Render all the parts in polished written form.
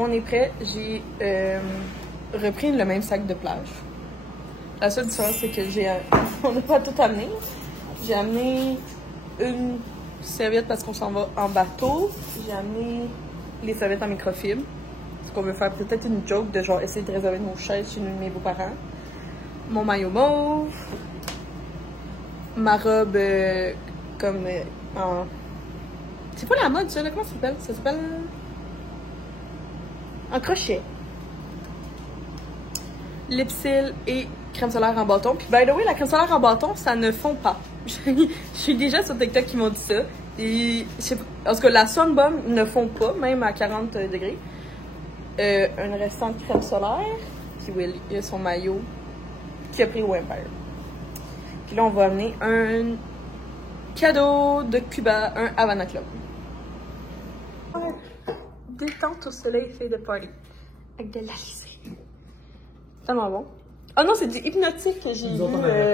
On est prêt. J'ai repris le même sac de plage. La seule différence, c'est que on n'a pas tout amené. J'ai amené une serviette parce qu'on s'en va en bateau. J'ai amené les serviettes en microfibre. Parce qu'on veut faire peut-être une joke de genre essayer de réserver nos chaises chez mes beaux-parents. Mon maillot mauve. Ma robe comme en... C'est pas la mode ça, là? Comment ça s'appelle? Ça s'appelle... en crochet. Lipsil et crème solaire en bâton. Puis by the way, la crème solaire en bâton, ça ne fond pas. Je suis déjà sur TikTok qui m'ont dit ça. Et en tout cas, la Sunbomb ne fond pas, même à 40 degrés. Un restant de crème solaire. Puis oui, il y a son maillot qui a pris au Empire. Puis là, on va amener un cadeau de Cuba, un Havana Club. Détente au soleil, fait de party. Avec de l'alizé. Tellement bon. Ah non, c'est du hypnotique que j'ai vu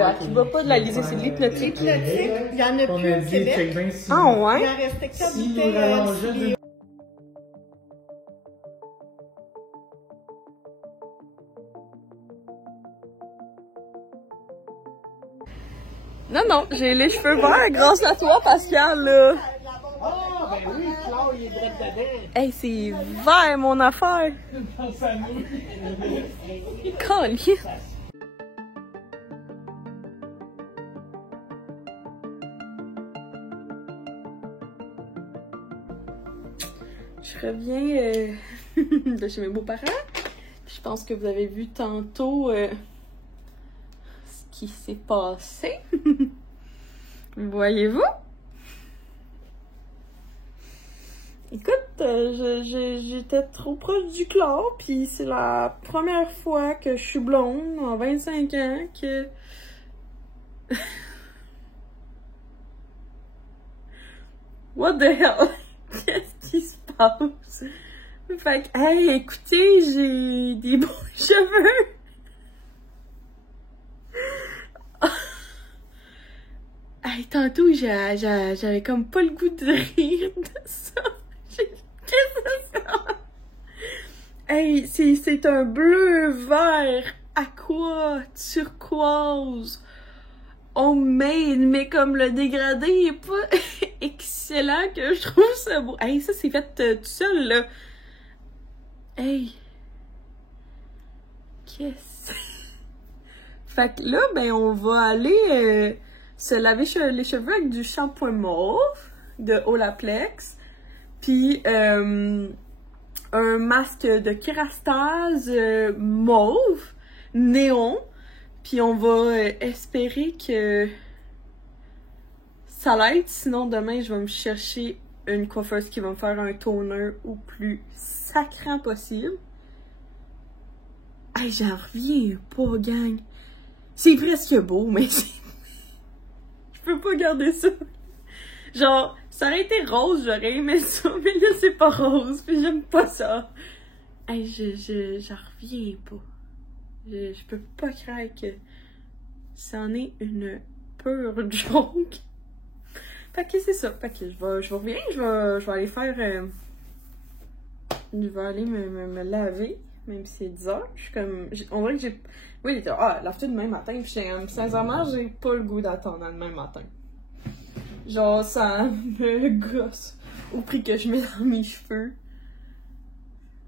à Cuba, pas de l'alizé, c'est de l'hypnotique. Hypnotique, il y en a plus au Québec. Ah ouais? Il en restait 4 bouteilles. Non, j'ai les cheveux verts grâce à toi, Pascal, là. Ah, ben oui, Claude, il est direct dedans. Hey, c'est vert, mon affaire. Pense à nous. Collier. Je reviens de chez mes beaux-parents. Je pense que vous avez vu tantôt ce qui s'est passé. Voyez-vous? Écoute, j'étais trop proche du chlore, puis c'est la première fois que je suis blonde en 25 ans que... What the hell? Qu'est-ce qui se passe? Fait que, hey, écoutez, j'ai des beaux cheveux! Hey, tantôt, j'avais comme pas le goût de rire de ça. Qu'est-ce que c'est ça? Hey, c'est un bleu vert aqua turquoise homemade, mais comme le dégradé est pas excellent que je trouve ça beau. Hey, ça c'est fait tout seul, là. Hey. Qu'est-ce? Fait que là, ben, on va aller se laver les cheveux avec du shampoing mauve de Olaplex. Puis un masque de Kérastase mauve, néon. Puis on va espérer que ça l'aide. Sinon, demain, je vais me chercher une coiffeuse qui va me faire un toner au plus sacrant possible. Hey, j'en reviens pas, gang. C'est presque beau, mais je peux pas garder ça. Genre, ça aurait été rose, j'aurais aimé ça, mais là, c'est pas rose, puis j'aime pas ça. Hey, j'en reviens pas. Je peux pas croire que ça en est une pure joke. Fait que c'est ça. Fait que je reviens, je vais aller faire... je vais aller me laver, même si c'est 10 h. Je suis comme... On dirait que j'ai... Oui, lave-toi demain matin, puis sincèrement, j'ai pas le goût d'attendre demain matin. Genre, ça me gosse au prix que je mets dans mes cheveux.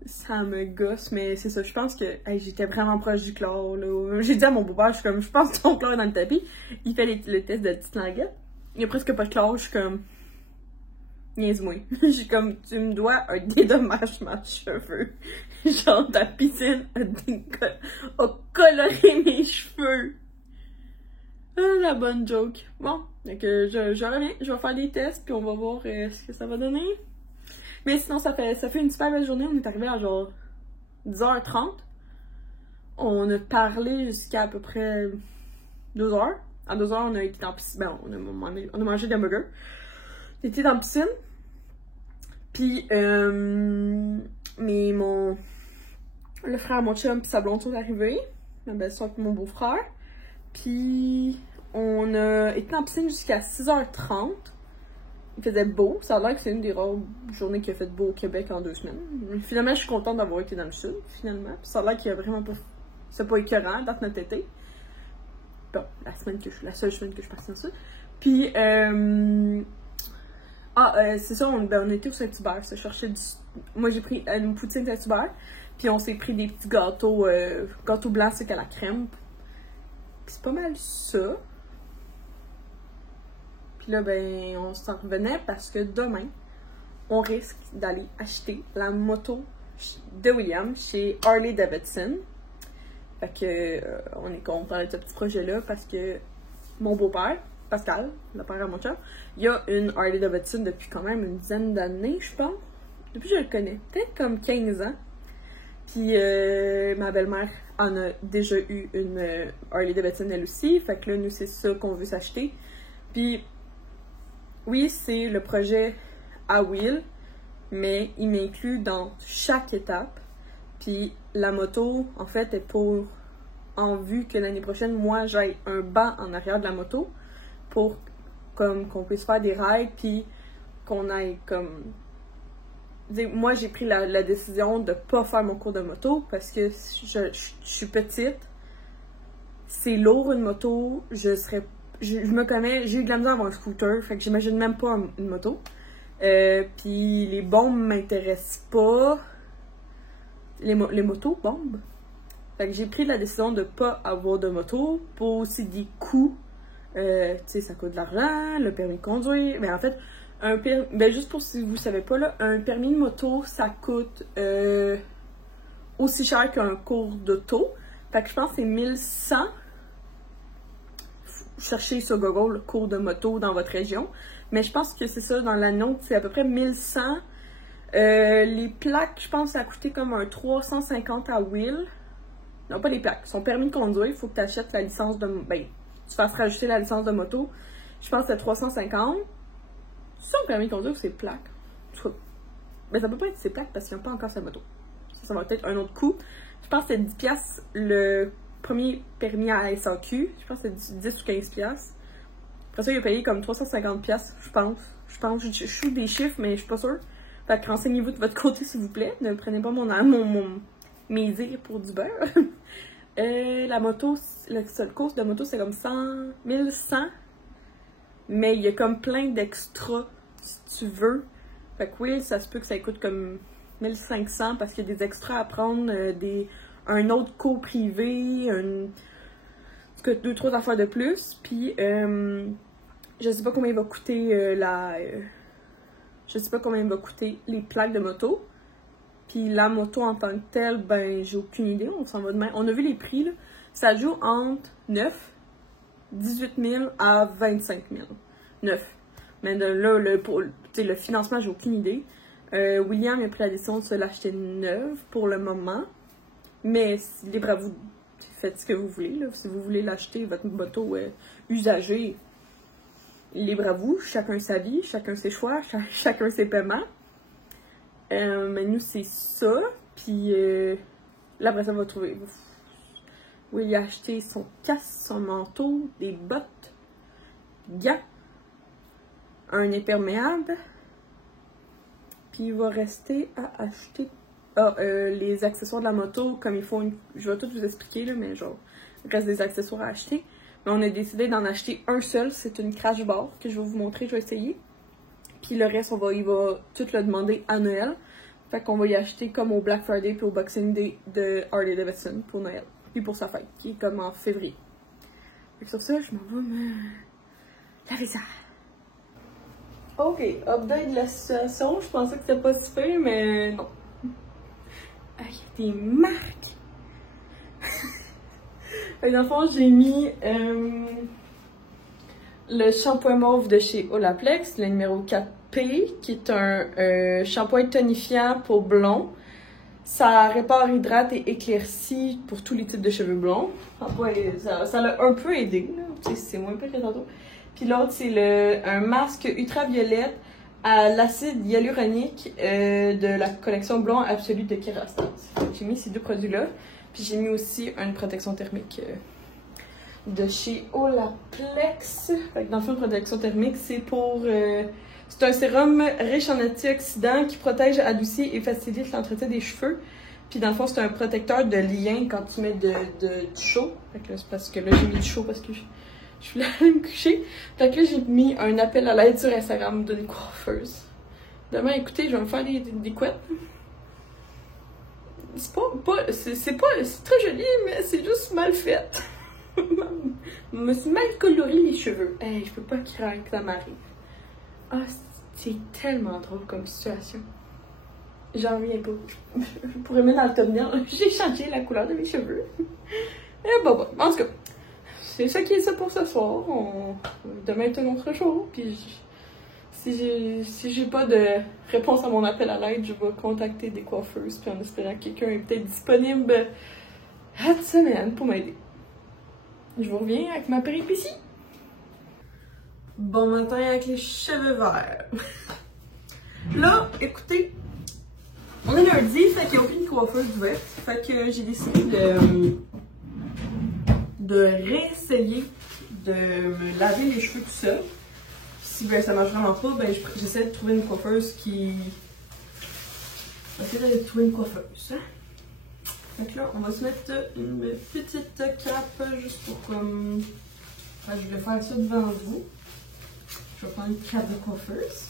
Ça me gosse, mais c'est ça. Je pense que hey, j'étais vraiment proche du chlore, là. J'ai dit à mon beau-père, je suis comme, je pense que ton chlore est dans le tapis. Il fait le test de petite languette. Il y a presque pas de chlore, je suis comme... Niaise-moi. Je suis comme, tu me dois un dédommagement de cheveux. Genre, ta piscine a coloré mes cheveux. Ah, la bonne joke. Bon, donc je reviens, je vais faire des tests, puis on va voir ce que ça va donner. Mais sinon, ça fait une super belle journée. On est arrivé à genre 10h30. On a parlé jusqu'à à peu près 2h. À 2h, on a été en piscine. Ben, on a mangé des hamburgers. On était dans la piscine. Puis, le frère, mon chum, puis sa blonde sont arrivés. Ma belle-soeur et mon beau-frère. Puis, on a été en piscine jusqu'à 6h30. il faisait beau. Ça a l'air que c'est une des rares journées qui a fait beau au Québec en 2 semaines. Finalement, je suis contente d'avoir été dans le sud, finalement. Puis ça a l'air qu'il y a vraiment pas... C'est pas écœurant dans notre été. Bon, la seule semaine que je suis partie dans le sud. Puis, c'est ça, on était au Saint-Hubert. Moi, j'ai pris une poutine Saint-Hubert. Puis on s'est pris des petits gâteaux blancs, c'est à la crème. Puis c'est pas mal ça. Puis là, ben, on s'en revenait parce que demain, on risque d'aller acheter la moto de William chez Harley Davidson. Fait que, on est content de ce petit projet-là parce que mon beau-père, Pascal, le père à mon chum, il a une Harley Davidson depuis quand même une dizaine d'années, je pense. Depuis que je le connais, peut-être comme 15 ans. Puis ma belle-mère en a déjà eu une Harley Davidson elle aussi. Fait que là, nous, c'est ça qu'on veut s'acheter. Puis, oui, c'est le projet à Will, mais il m'inclut dans chaque étape. Puis la moto, en fait, est en vue que l'année prochaine, moi, j'aille un banc en arrière de la moto pour qu'on puisse faire des rides, puis qu'on aille comme... Moi, j'ai pris la décision de pas faire mon cours de moto parce que je suis petite. C'est lourd une moto. Je me connais, j'ai eu de la misère à avoir un scooter, fait que j'imagine même pas une moto. Puis les bombes m'intéressent pas. Les motos, bombes. Fait que j'ai pris la décision de pas avoir de moto pour aussi des coûts. Tu sais, ça coûte de l'argent, le permis de conduire. Mais en fait, juste pour si vous savez pas, là, un permis de moto, ça coûte aussi cher qu'un cours d'auto. Fait que je pense que c'est 1100. Cherchez sur Google le cours de moto dans votre région. Mais je pense que c'est ça, dans la nôtre, c'est à peu près 1100. Les plaques, je pense que ça a coûté comme un 350 à Will. Non, pas les plaques. Son permis de conduire, il faut que tu achètes la licence de... Ben, tu fasses rajouter la licence de moto. Je pense que c'est 350. C'est son permis de conduire ou ses plaques? Mais ça peut pas être ses plaques parce qu'ils n'ont pas encore sa moto. Ça va être un autre coût. Je pense que c'est 10$ le premier permis à SAQ. Je pense que c'est 10 ou 15$. Après ça, il a payé comme 350$, je pense. Je suis des chiffres, mais je suis pas sûre. Fait que renseignez-vous de votre côté, s'il vous plaît. Ne prenez pas mes dires pour du beurre. La moto, le seul course de moto, c'est comme 1100. Mais il y a comme plein d'extras, si tu veux. Fait que oui, ça se peut que ça coûte comme 1500 parce qu'il y a des extras à prendre, un autre cours privé, 2-3 affaires de plus. Puis, je sais pas combien il va coûter je sais pas combien il va coûter les plaques de moto. Puis la moto en tant que telle, ben j'ai aucune idée. On s'en va demain. On a vu les prix, là. Ça joue entre 18 000 à 25 000. 9. Mais là, le financement, j'ai aucune idée. William a pris la décision de se l'acheter neuve pour le moment. Mais libre à vous, faites ce que vous voulez. Là. Si vous voulez l'acheter, votre moto usagée, libre à vous. Chacun sa vie, chacun ses choix, chacun ses paiements. Mais nous, c'est ça. Puis là, après ça, on va trouver. Oui, il a acheté son casque, son manteau, des bottes, gants, un imperméable. Puis il va rester à acheter les accessoires de la moto, comme il faut. Je vais tout vous expliquer, là, mais genre, il reste des accessoires à acheter. Mais on a décidé d'en acheter un seul. C'est une crash bar que je vais vous montrer, je vais essayer. Puis le reste, il va tout le demander à Noël. Fait qu'on va y acheter comme au Black Friday puis au Boxing Day de Harley Davidson pour Noël. Puis pour sa fête, qui est comme en février. Fait que sur ça, je m'en vais me laver ça. Ok, update de la situation. Je pensais que c'était pas si pire, mais non. Il y a des marques. Dans le fond, j'ai mis le shampoing mauve de chez Olaplex, le numéro 4P, qui est un shampoing tonifiant pour blond. Ça répare, hydrate et éclaircit pour tous les types de cheveux blonds. Ça l'a un peu aidé, c'est moins pire que tantôt. Puis l'autre, c'est un masque ultraviolette à l'acide hyaluronique de la collection Blond Absolu de Kerastase. J'ai mis ces deux produits-là. Puis j'ai mis aussi une protection thermique de chez Olaplex. Fait que dans le fond, une protection thermique, c'est pour C'est un sérum riche en antioxydants qui protège, adoucit et facilite l'entretien des cheveux. Puis dans le fond, c'est un protecteur de lien quand tu mets du chaud. Fait que là, c'est parce que là, j'ai mis du chaud parce que je voulais aller me coucher. Fait que là, j'ai mis un appel à l'aide sur Instagram d'une coiffeuse. Demain, écoutez, je vais me faire des couettes. C'est très joli, mais c'est juste mal fait. Je me suis mal coloré les cheveux. Hey, je peux pas craindre que ça m'arrive. Ah, c'est tellement drôle comme situation. J'en reviens pas. Je pourrais mettre dans le thumbnail. J'ai changé la couleur de mes cheveux. Et bon. En tout cas, c'est ça qui est ça pour ce soir. Demain est un autre jour. Puis si j'ai pas de réponse à mon appel à l'aide, je vais contacter des coiffeuses. Puis en espérant que quelqu'un est peut-être disponible cette semaine pour m'aider. Je vous reviens avec ma péripétie. Bon matin avec les cheveux verts. Là, écoutez, on est lundi, fait qu'il n'y a aucune coiffeuse ouverte. Fait que j'ai décidé de réessayer de me laver les cheveux tout seul. Si ben, ça marche vraiment pas, ben j'essaie de trouver une coiffeuse qui... J'essaie de trouver une coiffeuse. Fait que là, on va se mettre une petite cape juste pour comme... Enfin, je vais faire ça devant vous. Je vais prendre une cape de coiffeuse.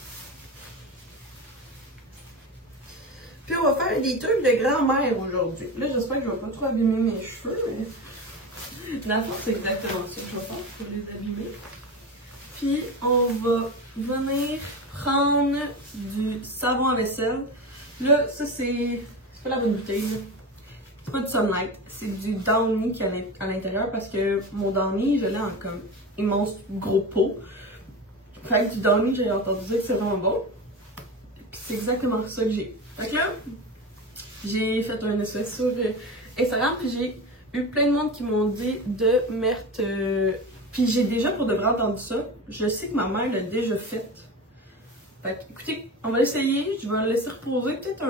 Puis on va faire des trucs de grand-mère aujourd'hui. Là, j'espère que je vais pas trop abîmer mes cheveux, mais... Dans le fond, c'est exactement ça que je vais faire pour les abîmer. Puis on va venir prendre du savon à vaisselle. Là, ça c'est pas la bonne bouteille, là. C'est pas du Sunlight, c'est du Downy qui est à l'intérieur parce que mon Downy, je l'ai en comme immense gros pot. Fait que du Downy, j'ai entendu dire que c'est vraiment bon. Puis c'est exactement ça que j'ai. Fait que là, j'ai fait un essai sur Instagram, puis j'ai eu plein de monde qui m'ont dit de mettre... Puis j'ai déjà pour de vrai entendu ça. Je sais que ma mère l'a déjà fait. Fait que, écoutez, on va l'essayer. Je vais le laisser reposer peut-être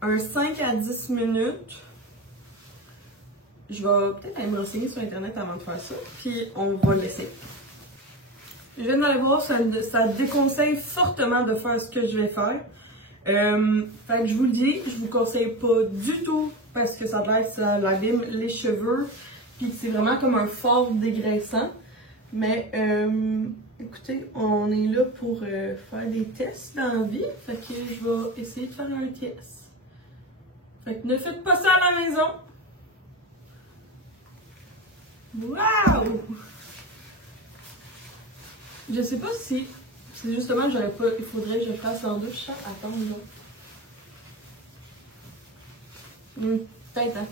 un 5 à 10 minutes. Je vais peut-être aller me renseigner sur internet avant de faire ça. Puis on va l'essayer. Je viens d'aller voir, ça déconseille fortement de faire ce que je vais faire. Fait que je vous le dis, je vous conseille pas du tout parce que ça a l'air que ça abîme les cheveux. Puis c'est vraiment comme un fort dégraissant. Mais écoutez, on est là pour faire des tests dans la vie. Fait que je vais essayer de faire un test. Fait que ne faites pas ça à la maison. Waouh! Je sais pas si c'est justement j'aurais pas. Il faudrait que je fasse en douche ça. Attends, non. Peut-être, hein.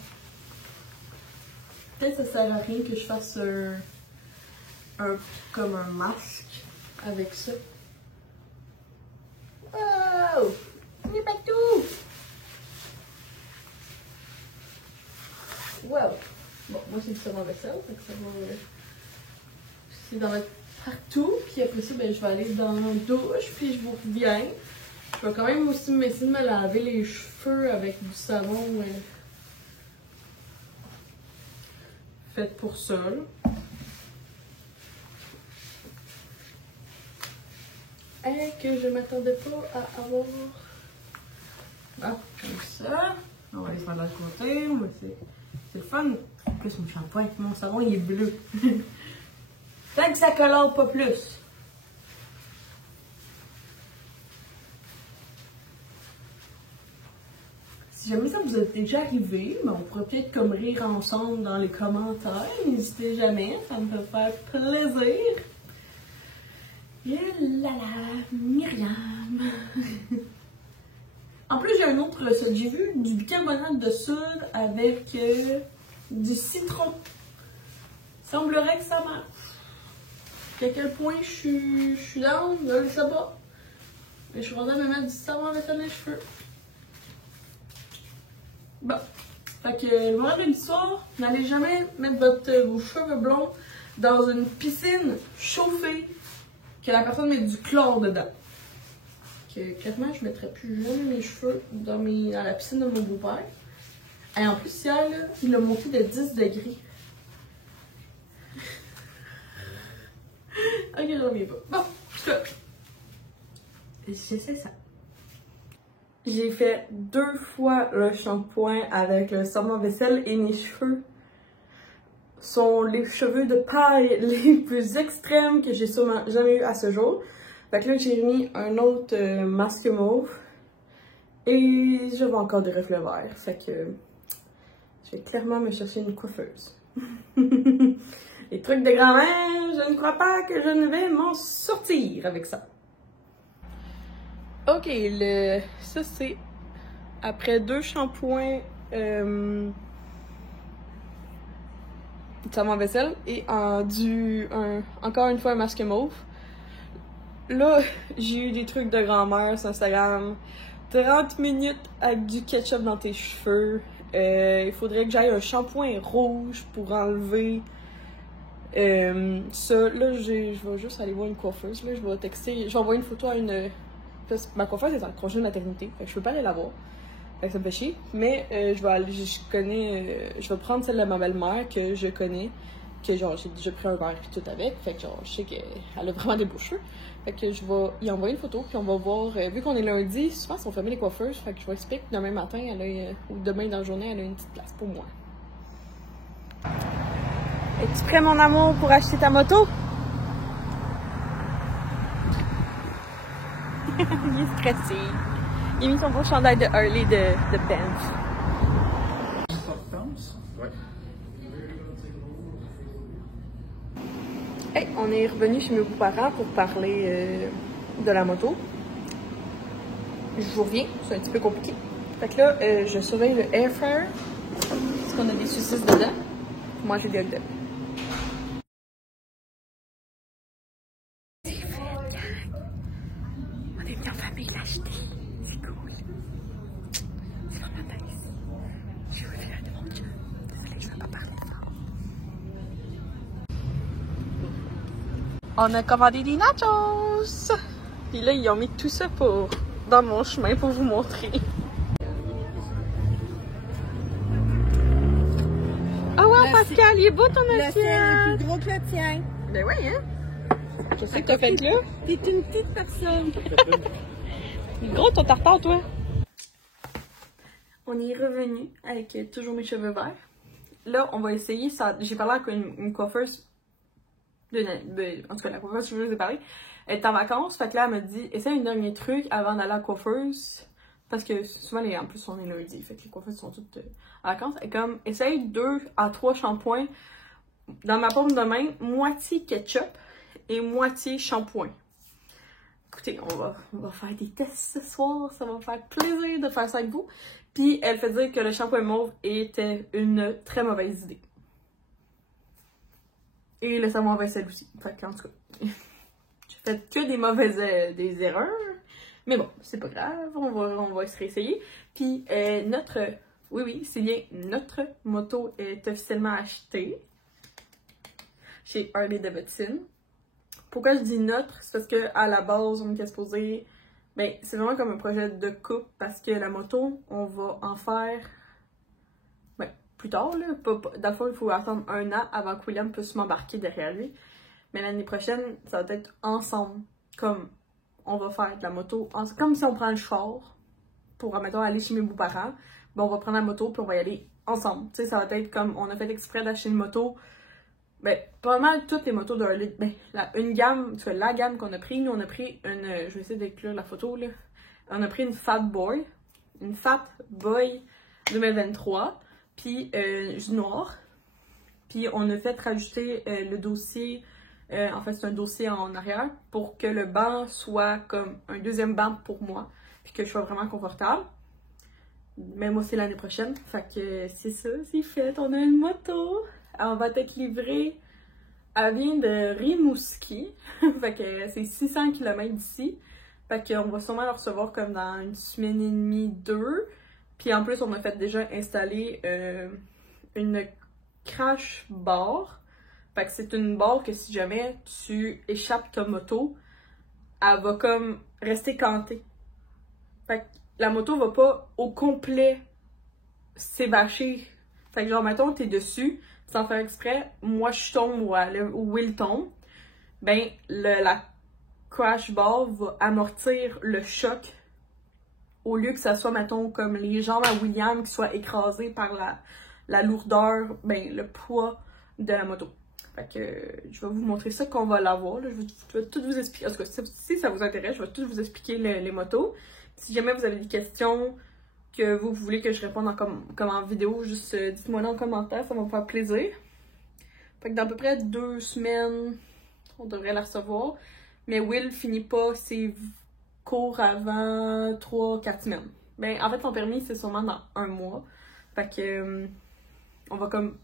Peut-être que ça sert à rien que je fasse comme un masque avec ça. Wow! On est partout! Wow! Bon, moi c'est du savon à vaisselle, donc ça va... C'est dans mettre partout, puis après ça, ben, je vais aller dans la douche, puis je vous reviens. Je vais quand même aussi essayer de me laver les cheveux avec du savon fait pour ça. Et que je m'attendais pas à avoir... Ah, comme ça. On va aller faire de l'autre côté. C'est le fun. En plus, mon shampoing, mon savon, il est bleu. Tant que ça colore pas plus. Si jamais ça vous est déjà arrivé, ben on pourrait peut-être comme rire ensemble dans les commentaires. N'hésitez jamais, ça me fait faire plaisir. Et là là, Myriam. En plus, j'ai un autre recette. J'ai vu du bicarbonate de soude avec du citron. Semblerait que ça marche. À quel point je suis down, je ne sais pas. Mais je suis rendue à me mettre du savon à vaisselle dans les cheveux. Bon. Fait que le vendredi soir, n'allez jamais mettre vos cheveux blonds dans une piscine chauffée que la personne met du chlore dedans. Que clairement, je ne mettrai plus jamais mes cheveux dans la piscine de mon beau-père. Et en plus, hier, là, il a monté de 10 degrés. Ok, je reviens pas. Bon. tout cas, j'essaie ça. J'ai fait 2 fois le shampoing avec le savon vaisselle et mes cheveux sont les cheveux de paille les plus extrêmes que j'ai sûrement jamais eu à ce jour. Fait que là, j'ai mis un autre masque mauve et je vois encore des reflets verts. Fait que je vais clairement me chercher une coiffeuse. Les trucs de grand-mère, je ne crois pas que je ne vais m'en sortir avec ça. Ok, ça c'est après 2 shampoings savon vaisselle et encore une fois un masque mauve. Là, j'ai eu des trucs de grand-mère sur Instagram. 30 minutes avec du ketchup dans tes cheveux. Il faudrait que j'aille un shampoing rouge pour enlever ça. Là, je vais juste aller voir une coiffeuse. Là, je vais texter. Je vais envoyer une photo à une. Parce que ma coiffeuse est en congé de maternité. Fait que je peux pas aller la voir. Fait que ça me fait chier. Mais je vais aller. Je vais prendre celle de ma belle-mère que je connais. Que genre, j'ai déjà pris un verre et tout avec. Fait que genre, je sais qu'elle a vraiment des beaux cheveux. Fait que je vais y envoyer une photo. Puis on va voir. Vu qu'on est lundi, souvent, ils sont fermés les coiffeuses. Fait que je vais expliquer que demain matin, ou demain dans la journée, elle a une petite place pour moi. Es-tu prêt, mon amour, pour acheter ta moto? Il est stressé. Il a mis son beau chandail de Harley de Benz. Ouais. Hey, on est revenu chez mes beaux-parents pour parler de la moto. Je vous reviens, c'est un petit peu compliqué. Fait que là, je surveille le air fryer. Parce qu'on a des saucisses dedans. Moi, j'ai des hot dogs. C'est fait, gang. On est venu en famille l'acheter. C'est cool. C'est vraiment nice. Je suis fière de mon chum. Désolée, je ne vais pas parler fort. On a commandé des nachos! Puis là, ils ont mis tout ça dans mon chemin pour vous montrer. Ah ouais, Pascal, il est beau ton assiette! Le ciel est plus gros que le tien. Ben oui, hein? Je sais que t'as fait là. T'es une petite personne. Gros ton tartare, toi! On est revenu avec toujours mes cheveux verts. Là, on va essayer ça. J'ai parlé avec une coiffeuse. En tout cas, la coiffeuse, je vous ai parlé. Elle est en vacances, fait que là, elle m'a dit, essaye un dernier truc avant d'aller à la coiffeuse. Parce que souvent, en plus, on est lundi, fait que les coiffeuses sont toutes en vacances. Et comme, essaye 2 à 3 shampoings dans ma paume de main, moitié ketchup et moitié shampoing. Écoutez, on va faire des tests ce soir, ça va me faire plaisir de faire ça avec vous. Puis, elle fait dire que le shampoing mauve était une très mauvaise idée. Et le savon vaisselle aussi. Fait qu'en tout cas, j'ai fait que des erreurs. Mais bon, c'est pas grave, on va se réessayer. Puis oui, c'est bien, notre moto est officiellement achetée chez Harley Davidson. Pourquoi je dis notre? C'est parce que à la base, on était supposé. Ben, c'est vraiment comme un projet de couple parce que la moto, on va en faire. Ben, plus tard, là. Dans le fond, il faut attendre 1 an avant que William puisse m'embarquer derrière lui. Mais l'année prochaine, ça va être ensemble. Comme on va faire de la moto. Comme si on prend le char pour, mettons, aller chez mes beaux-parents. Ben, on va prendre la moto puis on va y aller ensemble. Tu sais, ça va être comme on a fait exprès d'acheter une moto. Ben, pas mal toutes les motos de Harley. Ben, une gamme, tu vois, la gamme qu'on a pris, nous on a pris une. Je vais essayer d'écrire la photo là. On a pris une Fat Boy 2023, puis du noir. Puis on a fait rajouter le dossier. En fait, c'est un dossier en arrière pour que le banc soit comme un deuxième banc pour moi, puis que je sois vraiment confortable. Mais moi, c'est l'année prochaine. Fait que c'est ça, c'est fait. On a une moto. Elle va être livrée. Elle vient de Rimouski. Fait que c'est 600 km d'ici. Fait qu'on va sûrement la recevoir comme dans 1 semaine et demie, 2. Puis en plus, on a fait déjà installer une crash bar. Fait que c'est une barre que si jamais tu échappes ta moto, elle va comme rester cantée. Fait que la moto va pas au complet s'ébâcher. Fait que genre, mettons, t'es dessus, sans faire exprès, moi je tombe ou Will tombe. Ben, la Crash Ball va amortir le choc au lieu que ça soit, mettons, comme les jambes à William qui soient écrasées par la lourdeur, ben, le poids de la moto. Fait que je vais vous montrer ça qu'on va l'avoir. Je vais tout vous expliquer. En tout cas, si ça vous intéresse, je vais tout vous expliquer les motos. Si jamais vous avez des questions que vous voulez que je réponde comme en vidéo, juste dites-moi dans les commentaires, ça va me faire plaisir. Fait que dans à peu près 2 semaines, on devrait la recevoir. Mais Will finit pas ses cours avant 3-4 semaines. Ben, en fait, son permis, c'est sûrement dans 1 mois. Fait que, on va comme...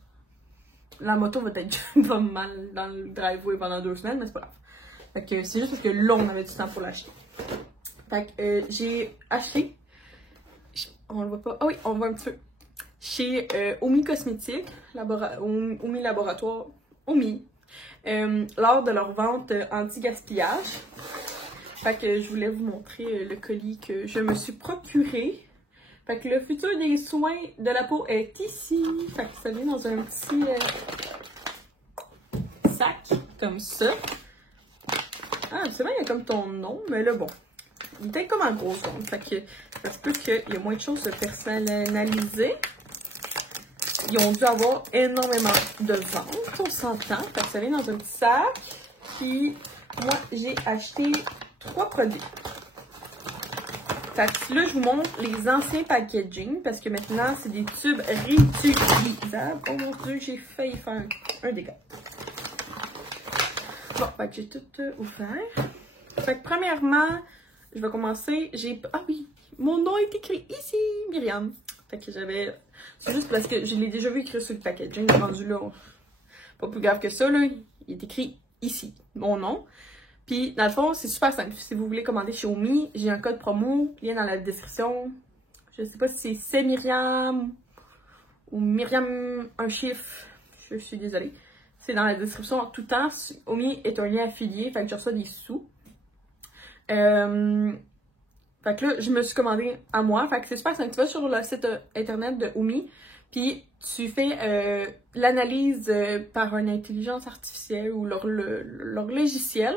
La moto va être pas mal dans le driveway pendant 2 semaines, mais c'est pas grave. Fait que c'est juste parce que là, on avait du temps pour l'acheter. Fait que j'ai acheté... On le voit pas. Ah oui, on le voit un petit peu. Chez Omi Cosmétiques, Omi Laboratoire, Omi, lors de leur vente anti-gaspillage. Fait que je voulais vous montrer le colis que je me suis procuré. Fait que le futur des soins de la peau est ici. Fait que ça vient dans un petit sac, comme ça. Ah, c'est vrai, il y a comme ton nom, mais là, bon. Il était comme en gros zone. Fait que ça se peut qu'il y a moins de choses à personnaliser. Ils ont dû avoir énormément de ventes, on s'entend. Fait que ça vient dans un petit sac. Puis, moi, j'ai acheté 3 produits. Fait que là, je vous montre les anciens packaging parce que maintenant, c'est des tubes réutilisables. Oh mon Dieu, j'ai failli faire un dégât. Bon, fait que j'ai tout ouvert. Fait que premièrement, je vais commencer. Ah oui, mon nom est écrit ici, Myriam. Fait que j'avais... C'est juste parce que je l'ai déjà vu écrit sur le packaging. Rendu là, pas plus grave que ça, là. Il est écrit ici, mon nom. Puis, dans le fond, c'est super simple. Si vous voulez commander chez Omi, j'ai un code promo, lien dans la description. Je sais pas si c'est Myriam ou Myriam un chiffre. Je suis désolée. C'est dans la description en tout temps. Omi est un lien affilié, fait que je reçois des sous. Fait que là, je me suis commandé à moi. Fait que c'est super simple. Tu vas sur le site internet de Omi, puis tu fais l'analyse par une intelligence artificielle ou leur logiciel.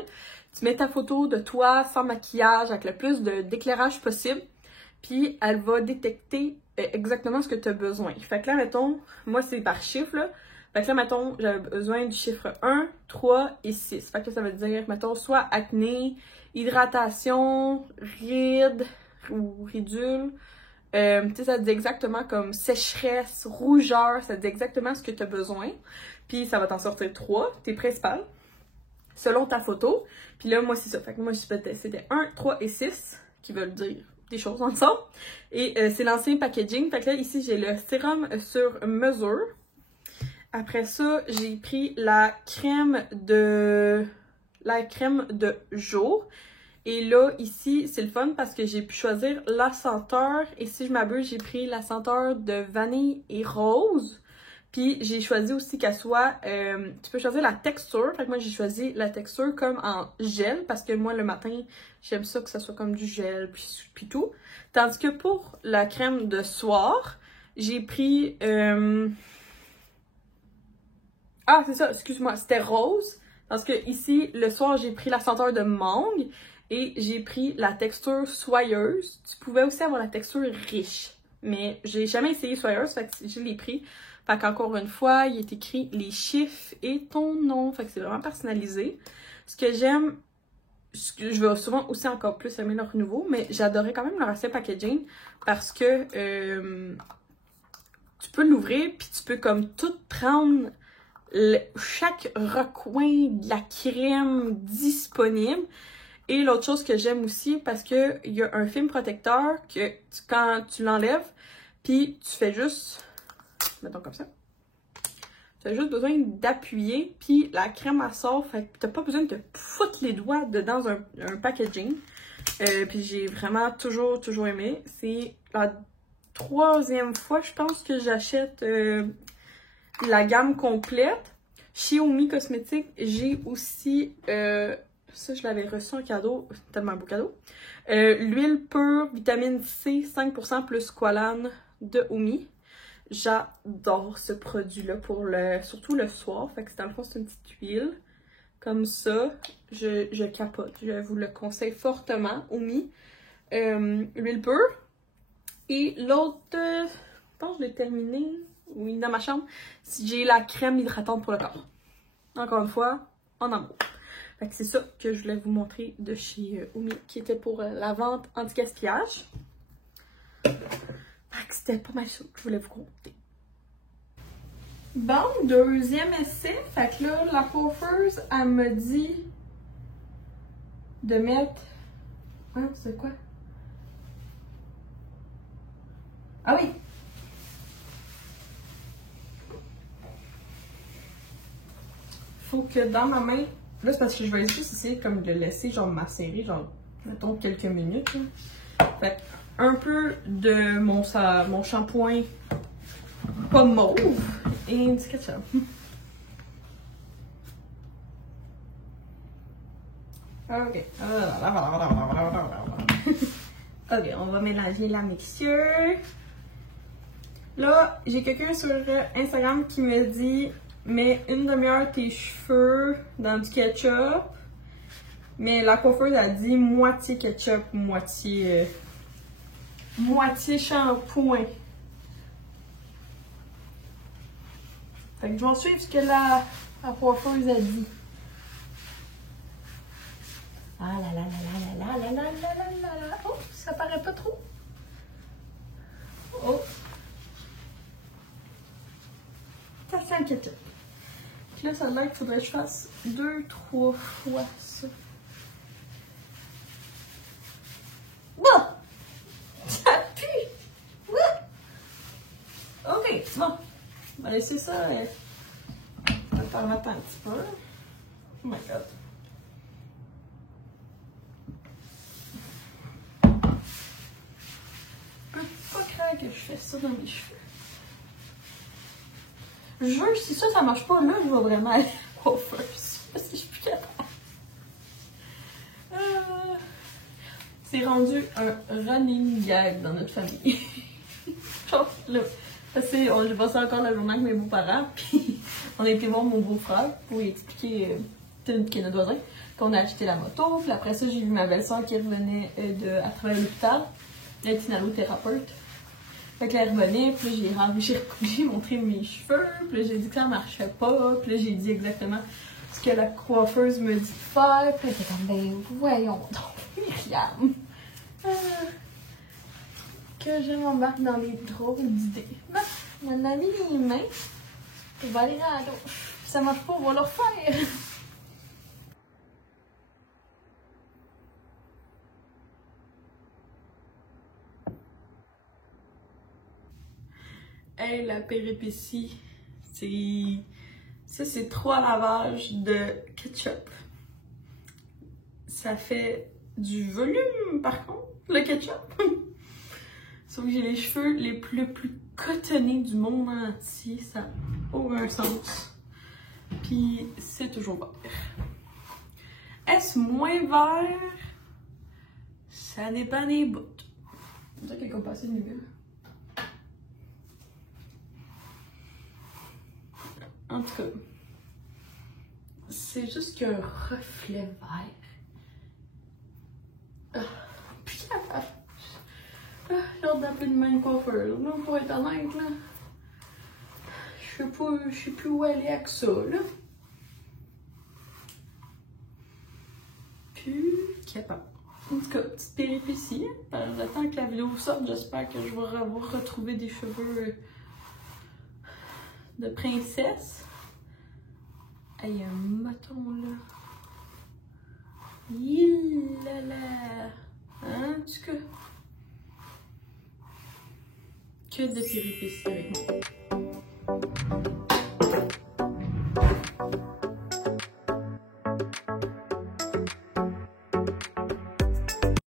Tu mets ta photo de toi sans maquillage avec le plus d'éclairage possible. Puis elle va détecter exactement ce que tu as besoin. Fait que là, mettons, moi c'est par chiffre là. Fait que là, mettons, j'avais besoin du chiffre 1, 3 et 6. Fait que ça veut dire, mettons, soit acné, hydratation, rides ou ridules. Tu sais, ça te dit exactement comme sécheresse, rougeur, ça te dit exactement ce que tu as besoin. Puis ça va t'en sortir 3, tes principales, selon ta photo. Puis là, moi, c'est ça. Fait que moi, c'était 1, 3 et 6, qui veulent dire des choses ensemble. Et c'est l'ancien packaging. Fait que là, ici, j'ai le sérum sur mesure. Après ça, j'ai pris la crème de jour. Et là, ici, c'est le fun parce que j'ai pu choisir la senteur. Et si je m'abuse, j'ai pris la senteur de vanille et rose. Puis j'ai choisi aussi qu'elle soit... tu peux choisir la texture. Fait que moi, j'ai choisi la texture comme en gel. Parce que moi, le matin, j'aime ça que ça soit comme du gel puis tout. Tandis que pour la crème de soir, j'ai pris... Ah, c'est ça, excuse-moi, c'était rose. Parce que ici, le soir, j'ai pris la senteur de mangue. Et j'ai pris la texture soyeuse. Tu pouvais aussi avoir la texture riche. Mais j'ai jamais essayé soyeuse, fait que je l'ai pris. Fait qu'encore une fois, il est écrit les chiffres et ton nom. Fait que c'est vraiment personnalisé. Ce que j'aime, je vais souvent aussi encore plus aimer leur nouveau, mais j'adorais quand même leur ancien packaging parce que tu peux l'ouvrir puis tu peux comme tout prendre chaque recoin de la crème disponible. Et l'autre chose que j'aime aussi, parce que il y a un film protecteur que quand tu l'enlèves, puis tu fais juste, mettons comme ça, tu as juste besoin d'appuyer, puis la crème elle sort, fait que t'as pas besoin de te foutre les doigts dedans un packaging. Puis j'ai vraiment toujours aimé. C'est la 3e fois, je pense, que j'achète la gamme complète. Chez Omi Cosmétiques, j'ai aussi... ça, je l'avais reçu en cadeau. Tellement un beau cadeau. L'huile pure, vitamine C, 5% plus squalane de Omi. J'adore ce produit-là, surtout le soir. Fait que dans le fond, c'est une petite huile. comme ça, je capote. Je vous le conseille fortement. Omi. L'huile pure. Et l'autre, je pense que je l'ai terminé. Oui, dans ma chambre. J'ai la crème hydratante pour le corps. Encore une fois, en amour. Fait que c'est ça que je voulais vous montrer de chez Omi, qui était pour la vente anti-gaspillage. Fait que c'était pas mal ça que je voulais vous conter. Bon, deuxième essai. Fait que là, la coiffeuse, elle me dit de mettre... Hein, c'est quoi? Ah oui! Faut que dans ma main... Là, c'est parce que je vais juste essayer comme de le laisser genre macérer, genre, mettons, quelques minutes. Là. Fait que un peu de mon shampoing pas mauve et du ketchup. Ok. Ok, on va mélanger la mixture. Là, j'ai quelqu'un sur Instagram qui me dit mets une demi-heure tes cheveux dans du ketchup. Mais la coiffeuse a dit moitié ketchup, moitié shampoing. Fait que je vais suivre ce que la coiffeuse a dit. Ah là là là là là là là là là là là. Oh, ça paraît pas trop. Oh. Ça sent le ketchup. Puis là, ça a l'air qu'il faudrait que je fasse 2-3 fois ça. Bon! Ça pue! Ok, bon. On va laisser ça. On va faire mettre un petit peu. Oh my god. Je peux pas croire que je fais ça dans mes cheveux. Je jure, si ça marche pas, là, je vais vraiment aller au first. Parce que je suis plus capable. C'est rendu un running gag dans notre famille. Genre, là, parce que je passais encore la journée avec mes beaux-parents, puis on a été voir mon beau-frère pour lui expliquer, qui est notre voisin, qu'on a acheté la moto. Puis après ça, j'ai vu ma belle-sœur qui revenait à travailler à l'hôpital. Elle est inhalothérapeute. Fait que là, elle revenait, puis j'ai montré mes cheveux, puis là, j'ai dit que ça marchait pas, puis là, j'ai dit exactement ce que la coiffeuse me dit de faire, puis elle était comme, ben voyons donc, Myriam. Que je m'embarque dans les drôles d'idées. Bon, on a mis les mains, on va aller à la douche. Si ça marche pas, on va le refaire. Hey, la péripétie, c'est 3 lavages de ketchup. Ça fait du volume, par contre, le ketchup. Sauf que j'ai les cheveux les plus cotonnés du monde entier, ça n'a aucun sens. Puis c'est toujours vert. Est-ce moins vert? Ça dépend des bouts. On dirait quelqu'un passé une nuit. En tout cas, c'est juste qu'un reflet vert. Puis j'ai hâte d'appeler demain une coiffeur, là, pour être honnête, là. Je sais plus où aller avec ça, là. Puis, capable. En tout cas, petite péripétie. Le temps que la vidéo sorte, j'espère que je vais avoir retrouvé des cheveux de princesse. Ah, il y a un moton là. Il là là. Hein, en tout cas. Que de péripéties avec moi.